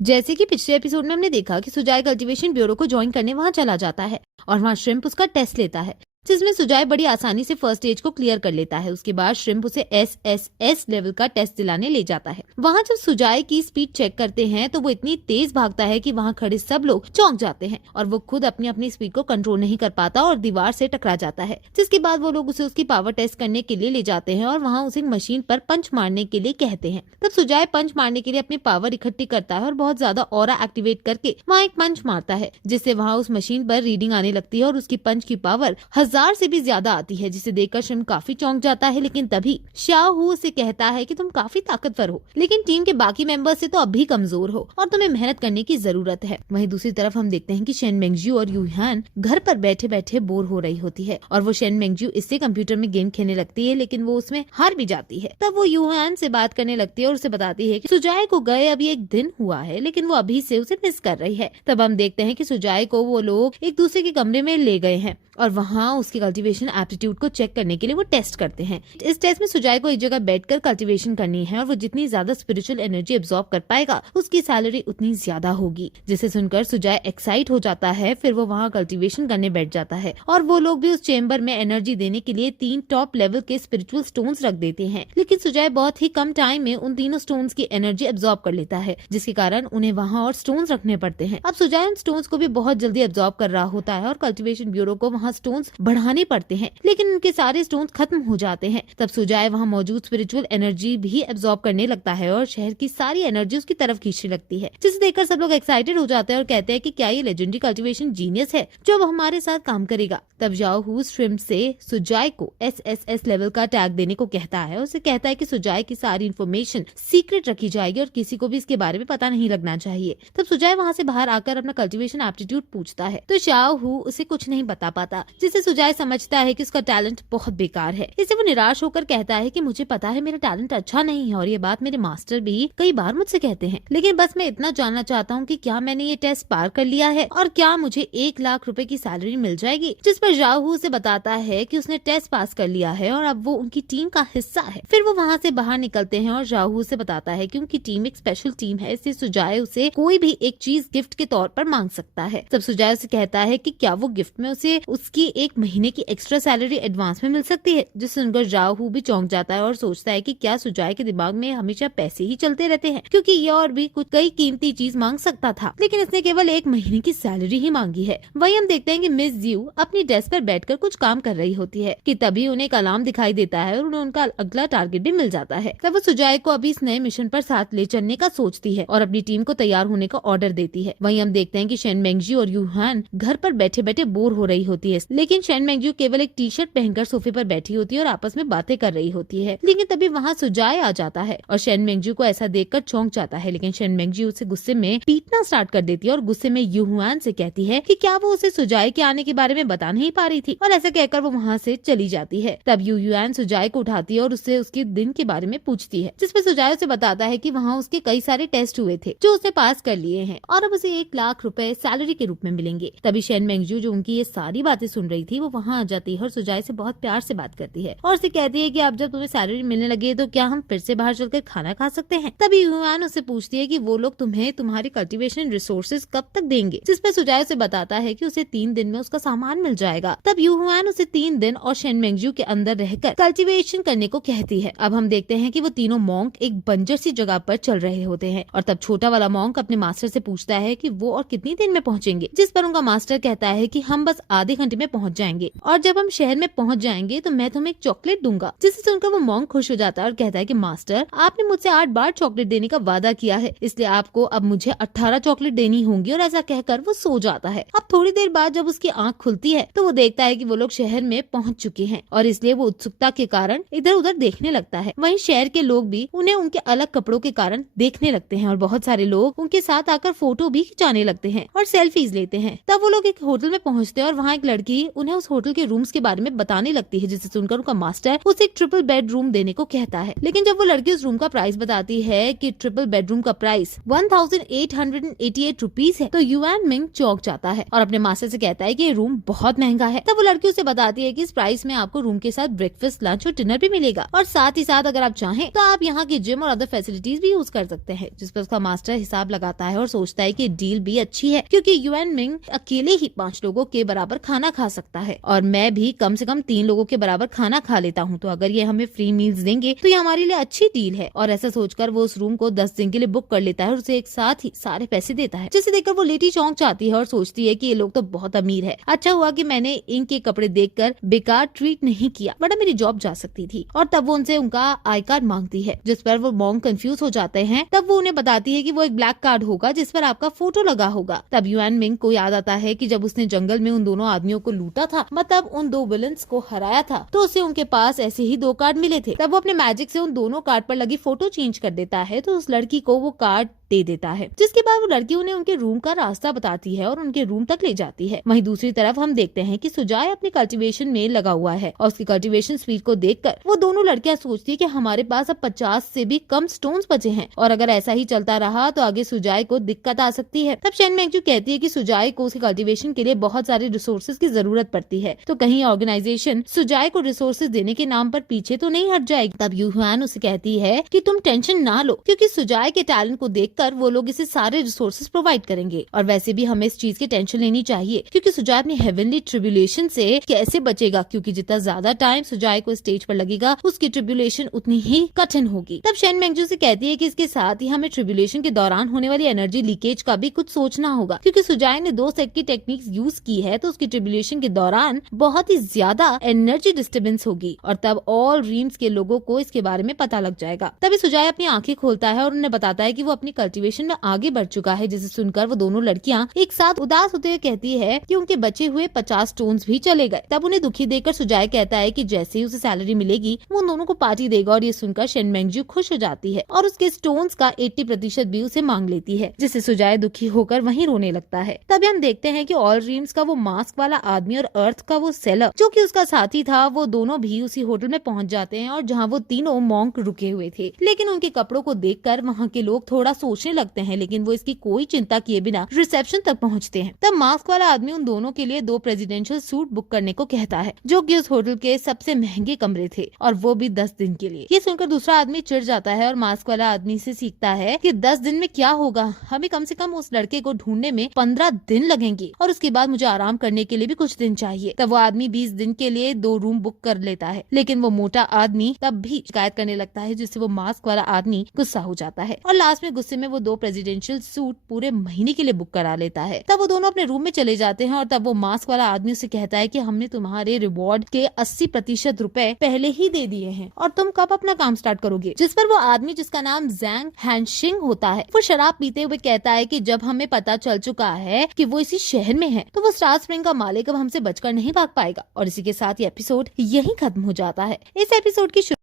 जैसे कि पिछले एपिसोड में हमने देखा कि सुजाय कल्टीवेशन ब्यूरो को ज्वाइन करने वहां चला जाता है और वहां श्रिम्प उसका टेस्ट लेता है, जिसमें सुजाय बड़ी आसानी से फर्स्ट स्टेज को क्लियर कर लेता है। उसके बाद श्रिम्प उसे SSS लेवल का टेस्ट दिलाने ले जाता है। वहां जब सुजाय की स्पीड चेक करते हैं तो वो इतनी तेज भागता है कि वहां खड़े सब लोग चौंक जाते हैं और वो खुद अपनी अपनी स्पीड को कंट्रोल नहीं कर पाता और दीवार से टकरा जाता है। जिसके बाद वो लोग उसे उसकी पावर टेस्ट करने के लिए ले जाते हैं और वहाँ उसे मशीन पर पंच मारने के लिए कहते हैं। तब सुजाय पंच मारने के लिए अपनी पावर इकट्ठी करता है और बहुत ज्यादा ऑरा एक्टिवेट करके वहाँ एक पंच मारता है, जिससे वहाँ उस मशीन पर रीडिंग आने लगती है और उसकी पंच की पावर 1000 से भी ज्यादा आती है, जिसे देखकर श्रिम्प काफी चौंक जाता है। लेकिन तभी शाओहू उसे कहता है कि तुम काफी ताकतवर हो, लेकिन टीम के बाकी मेंबर्स से तो अब भी कमजोर हो और तुम्हें मेहनत करने की जरूरत है। वहीं दूसरी तरफ हम देखते हैं कि शेन मेंगजू और यूहान घर पर बैठे बैठे बोर हो रही होती है और वो शेन मेंगजू इससे कंप्यूटर में गेम खेलने लगती है, लेकिन वो उसमें हार भी जाती है। तब वो यूहान से बात करने लगती है और उसे बताती है कि सुजाय को गए अभी एक दिन हुआ है, लेकिन वो अभी से उसे मिस कर रही है। तब हम देखते हैं कि सुजाय को वो लोग एक दूसरे के कमरे में ले गए हैं और वहाँ उसकी कल्टीवेशन एप्टीट्यूड को चेक करने के लिए वो टेस्ट करते हैं। इस टेस्ट में सुजाय को एक जगह बैठकर कल्टीवेशन करनी है और वो जितनी ज्यादा स्पिरिचुअल एनर्जी एब्जॉर्ब कर पाएगा उसकी सैलरी उतनी ज्यादा होगी, जिसे सुनकर सुजाय एक्साइट हो जाता है। फिर वो वहाँ कल्टीवेशन करने बैठ जाता है और वो लोग भी उस चेम्बर में एनर्जी देने के लिए 3 टॉप लेवल के स्पिरिचुअल स्टोन्स रख देते हैं, लेकिन सुजाय बहुत ही कम टाइम में उन तीनों स्टोन्स की एनर्जी एब्जॉर्ब कर लेता है, जिसके कारण उन्हें वहाँ और स्टोन्स रखने पड़ते हैं। अब सुजाय उन स्टोन्स को भी बहुत जल्दी एब्जॉर्ब कर रहा होता है और कल्टीवेशन ब्यूरो को वहाँ स्टोन्स बढ़ाने पड़ते हैं, लेकिन उनके सारे स्टोन्स खत्म हो जाते हैं। तब सुजाय वहाँ मौजूद स्पिरिचुअल एनर्जी भी एब्जॉर्ब करने लगता है और शहर की सारी एनर्जी उसकी तरफ खींचने लगती है, जिसे देखकर सब लोग एक्साइटेड हो जाते हैं और कहते हैं कि क्या ये लेजेंडरी कल्टीवेशन जीनियस है जो अब हमारे साथ काम करेगा। तब शाओहू श्रिम्प से सुजाय को SSS लेवल का टैग देने को कहता है। उसे कहता है कि सुजाय की सारी इन्फॉर्मेशन सीक्रेट रखी जाएगी और किसी को भी इसके बारे में पता नहीं लगना चाहिए। तब सुजाय वहाँ से बाहर आकर अपना कल्टीवेशन एप्टीट्यूड पूछता है तो शाओहू उसे कुछ नहीं बता पाता, जिससे सुजाय समझता है कि उसका टैलेंट बहुत बेकार है। इससे वो निराश होकर कहता है कि मुझे पता है मेरा टैलेंट अच्छा नहीं है और ये बात मेरे मास्टर भी कई बार मुझसे कहते हैं, लेकिन बस मैं इतना जानना चाहता हूँ कि क्या मैंने ये टेस्ट पार कर लिया है और क्या मुझे 1 लाख रुपए की सैलरी मिल जाएगी। जिस पर शाओहू उसे बताता है कि उसने टेस्ट पास कर लिया है और अब वो उनकी टीम का हिस्सा है। फिर वो वहाँ से बाहर निकलते हैं और शाओहू उसे बताता है कि उनकी टीम एक स्पेशल टीम है, इससे सुजाय उसे कोई भी एक चीज गिफ्ट के तौर पर मांग सकता है। तब सुजाय उसे कहता है कि क्या वो गिफ्ट में उसे उसकी 1 महीने की एक्स्ट्रा सैलरी एडवांस में मिल सकती है, जिससे सुनकर शाओहू भी चौंक जाता है और सोचता है कि क्या सुजाय के दिमाग में हमेशा पैसे ही चलते रहते हैं, क्योंकि ये और भी कुछ कई कीमती चीज मांग सकता था, लेकिन इसने केवल 1 महीने की सैलरी ही मांगी है। वहीं हम देखते हैं कि मिस जियो अपनी डेस्क पर बैठकर कुछ काम कर रही होती है कि तभी उन्हें एक अलार्म दिखाई देता है और उन्हें उनका अगला टारगेट भी मिल जाता है। तब वो सुजाय को अभी इस नए मिशन पर साथ ले चलने का सोचती है और अपनी टीम को तैयार होने का ऑर्डर देती है। वहीं हम देखते हैं कि शेन मेंगजू और यूहान घर पर बैठे बैठे बोर हो रही होती है, लेकिन शेन मेंगजू केवल एक टी-शर्ट पहनकर सोफे पर बैठी होती है और आपस में बातें कर रही होती है। लेकिन तभी वहाँ सुजाय आ जाता है और शेन मेंगजू को ऐसा देखकर चौंक जाता है, लेकिन शेन मेंगजू उसे गुस्से में पीटना स्टार्ट कर देती है और गुस्से में यूहान से कहती है कि क्या वो उसे सुजाय के आने के बारे में बता नहीं पा रही थी, और ऐसा कहकर वो वहाँ से चली जाती है। तब यूहान सुजाय को उठाती है और उससे उसके दिन के बारे में पूछती है, जिसपे सुजाय उसे बताता है कि वहाँ उसके कई सारे टेस्ट हुए थे जो उसने पास कर लिए हैं और अब उसे 1 लाख रुपए सैलरी के रूप में मिलेंगे। तभी शेन मेंगजू जो उनकी ये सारी बातें सुन रही थी वो वहाँ आ जाती है और सुजाय से बहुत प्यार से बात करती है और उसे कहती है कि अब जब तुम्हें सैलरी मिलने लगी है तो क्या हम फिर से बाहर चलकर खाना खा सकते हैं। तभी यूहान उससे पूछती है कि वो लोग तुम्हें तुम्हारी कल्टीवेशन रिसोर्सेज कब तक देंगे, जिसपे सुजाय उसे बताता है कि उसे 3 दिन में उसका सामान मिल जाएगा। तब यूहान उसे 3 दिन और शेन मेंगजू के अंदर रहकर कल्टीवेशन करने को कहती है। अब हम देखते हैं कि वो तीनों मॉन्क एक बंजर सी जगह पर चल रहे होते हैं और तब छोटा वाला मॉन्क अपने मास्टर से पूछता है कि वो और कितनी दिन में पहुंचेंगे, जिस पर उनका मास्टर कहता है कि हम बस आधे घंटे में पहुंच जाएंगे और जब हम शहर में पहुंच जाएंगे तो मैं तुम्हें एक चॉकलेट दूंगा। जिससे सुनकर वो मॉन्क खुश हो जाता है और कहता है कि मास्टर आपने मुझसे 8 बार चॉकलेट देने का वादा किया है, इसलिए आपको अब मुझे 18 चॉकलेट देनी होंगी, और ऐसा कहकर वो सो जाता है। अब थोड़ी देर बाद जब उसकी आंख खुलती है तो वो देखता है कि वो लोग शहर में पहुंच चुके हैं और इसलिए वो उत्सुकता के कारण इधर उधर देखने लगता है। वहीं शहर के लोग भी उन्हें उनके अलग कपड़ों के कारण देखने लगते हैं और बहुत सारे लोग उनके साथ आकर फोटो भी खिंचाने लगते हैं और सेल्फीज लेते हैं। तब वो लोग एक होटल में पहुंचते हैं और वहाँ एक लड़की उन्हें उस उस होटल के रूम्स के बारे में बताने लगती है, जिसे सुनकर उनका मास्टर उसे एक ट्रिपल बेड रूम देने को कहता है। लेकिन जब वो लड़की उस रूम का प्राइस बताती है कि ट्रिपल बेडरूम का प्राइस 1888 रुपीज है, तो युआन मिंग चौंक जाता है और अपने मास्टर से कहता है कि ये रूम बहुत महंगा है। तब वो लड़की उसे बताती है कि इस प्राइस में आपको रूम के साथ ब्रेकफास्ट, लंच और डिनर भी मिलेगा, और साथ ही साथ अगर आप चाहें तो आप यहाँ की जिम और अदर फैसिलिटीज भी यूज कर सकते हैं। जिस पर उसका मास्टर हिसाब लगाता है और सोचता है कि डील भी अच्छी है, क्योंकि युआन मिंग अकेले ही 5 लोगों के बराबर खाना खा सकता है और मैं भी कम से कम 3 लोगों के बराबर खाना खा लेता हूँ, तो अगर ये हमें फ्री मील्स देंगे तो ये हमारे लिए अच्छी डील है। और ऐसा सोचकर वो उस रूम को 10 दिन के लिए बुक कर लेता है और उसे एक साथ ही सारे पैसे देता है, जिसे देखकर वो लेडी चौंक जाती है और सोचती है कि ये लोग तो बहुत अमीर है। अच्छा हुआ कि मैंने इनके कपड़े देखकर बेकार ट्रीट नहीं किया, वरना मेरी जॉब जा सकती थी। और तब वो उनसे उनका आई कार्ड मांगती है, जिस पर वो मॉन्क कंफ्यूज हो जाते हैं। तब वो उन्हें बताती है कि वो एक ब्लैक कार्ड होगा जिस पर आपका फोटो लगा होगा। तब युआन मिंग को याद आता है कि जब उसने जंगल में उन दोनों आदमियों को लूटा था, मतलब उन 2 विलन्स को हराया था, तो उसे उनके पास ऐसे ही 2 कार्ड मिले थे। तब वो अपने मैजिक से उन दोनों कार्ड पर लगी फोटो चेंज कर देता है, तो उस लड़की को वो कार्ड दे देता है, जिसके बाद वो लड़की उन्हें उनके रूम का रास्ता बताती है और उनके रूम तक ले जाती है। वहीं दूसरी तरफ हम देखते हैं कि सुजाय अपनी कल्टीवेशन में लगा हुआ है और उसकी कल्टीवेशन स्पीड को देखकर वो दोनों लड़कियां सोचती है कि हमारे पास अब 50 से भी कम स्टोन्स बचे हैं और अगर ऐसा ही चलता रहा तो आगे सुजाय को दिक्कत आ सकती है। तब शेन मेंगजू कहती है कि सुजाय को उसकी कल्टीवेशन के लिए बहुत सारे रिसोर्सेज की जरूरत पड़ती है, तो कहीं ऑर्गेनाइजेशन सुजाय को रिसोर्सेज देने के नाम पर पीछे तो नहीं हट जाएगी। तब युआन उसे कहती है कि तुम टेंशन ना लो, क्योंकि सुजाय के टैलेंट को देखकर वो लोग इसे सारे रिसोर्सेज प्रोवाइड करेंगे, और वैसे भी हमें इस चीज की टेंशन लेनी चाहिए क्योंकि सुजाय अपनी हेवनली ट्रिब्यूलेशन से कैसे बचेगा, क्योंकि जितना ज्यादा टाइम सुजाय को स्टेज पर लगेगा उसकी ट्रिब्यूलेशन उतनी ही कठिन होगी। तब शेन मेंगजू से कहती है कि इसके साथ ही हमें ट्रिब्यूलेशन के दौरान होने वाली एनर्जी लीकेज का भी कुछ सोचना होगा, क्योंकि सुजाय ने 2 सेट की टेक्निक्स यूज की है, तो उसकी ट्रिब्यूलेशन के दौरान बहुत ही ज्यादा एनर्जी डिस्टर्बेंस होगी और तब ऑल ड्रीम्स के लोगों को इसके बारे में पता लग जाएगा। तभी सुजाय अपनी आंखें खोलता है और उन्हें बताता है कि वो अपनी कल्टीवेशन में आगे बढ़ चुका है, जिसे सुनकर वो दोनों लड़कियां एक साथ उदास होते हुए कहती है कि उनके बचे हुए 50 स्टोन्स भी चले गए। तब उन्हें दुखी देखकर सुजाय कहता है कि जैसे ही उसे सैलरी मिलेगी वो उन दोनों को पार्टी देगा, और ये सुनकर शेन मेंगजू खुश हो जाती है और उसके स्टोन्स का 80% भी उसे मांग लेती है, जिससे सुजाय दुखी होकर वहीं रोने लगता है। तभी हम देखते हैं कि ऑल ड्रीम्स का वो मास्क वाला आदमी और अर्थ का वो सेलर जो कि उसका साथी था, वो दोनों भी उसी होटल में पहुंच जाते हैं और जहाँ वो तीनों मॉन्क रुके हुए थे। लेकिन उनके कपड़ों को देखकर वहाँ के लोग थोड़ा सोचने लगते हैं, लेकिन वो इसकी कोई चिंता किए बिना रिसेप्शन तक पहुँचते हैं। तब मास्क वाला आदमी उन दोनों के लिए 2 प्रेसिडेंशियल सूट बुक करने को कहता है, जो कि उस होटल के सबसे महंगे कमरे थे, और वो भी 10 दिन के लिए। ये सुनकर दूसरा आदमी चिढ़ जाता है और मास्क वाला आदमी से सीखता है कि 10 दिन में क्या होगा, हमें कम से कम उस लड़के को ढूंढने में 15 दिन लगेंगे और उसके बाद मुझे आराम करने के लिए भी कुछ दिन चाहिए। तब वो आदमी 20 दिन के लिए 2 रूम बुक कर लेता है, लेकिन वो मोटा आदमी तब भी शिकायत करने लगता है, जिससे वो मास्क वाला आदमी गुस्सा हो जाता है और लास्ट में गुस्से में वो 2 प्रेसिडेंशियल सूट पूरे महीने के लिए बुक करा लेता है। तब वो दोनों अपने रूम में चले जाते हैं और तब वो मास्क वाला आदमी से कहता है कि हमने तुम्हारे रिवॉर्ड के 80% रुपए पहले ही दे दिए हैं और तुम कब अपना काम स्टार्ट करोगे। जिस पर वो आदमी, जिसका नाम जैंग हैंशिंग होता है, वो शराब पीते हुए कहता है कि जब हमें पता चल चुका है कि वो इसी शहर में है, तो वो स्टार स्प्रिंग का मालिक अब हमसे बचकर नहीं भाग पाएगा। और इसी के साथ ये एपिसोड यहीं खत्म हो जाता है। इस एपिसोड की